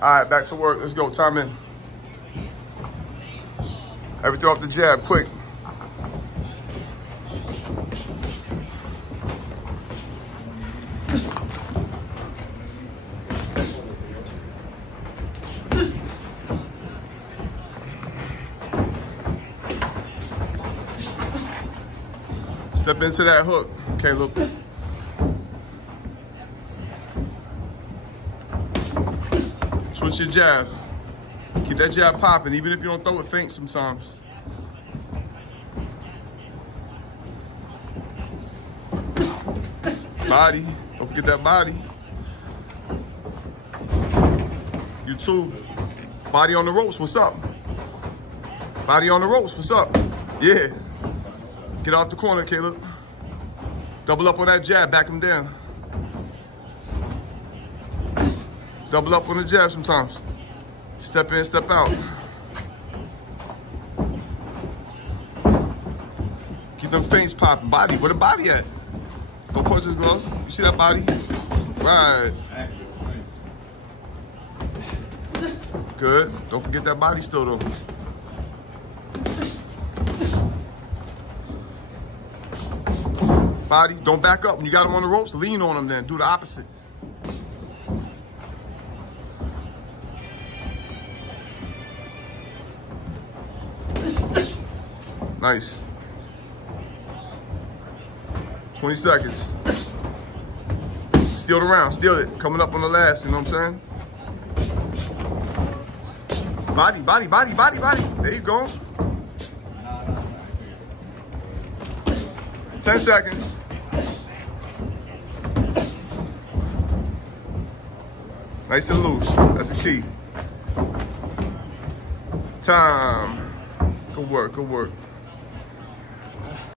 All right, back to work. Let's go. Time in. Everything off the jab, quick. Step into that hook, Caleb. Switch your jab. Keep that jab popping, even if you don't throw it faint sometimes. Body. Don't forget that body. You too. Body on the ropes. What's up? Body on the ropes. What's up? Yeah. Get off the corner, Caleb. Double up on that jab. Back him down. Double up on the jab sometimes. Step in, step out. Keep them feints popping. Body. Where the body at? Go punch his glove. You see that body? Right. Good. Don't forget that body still though. Body, don't back up. When you got him on the ropes, lean on him then. Do the opposite. Nice. 20 seconds. Steal the round, steal it. Coming up on the last, you know what I'm saying? Body, body, body, body, body. There you go. 10 seconds. Nice and loose. That's the key. Time. Good work, good work.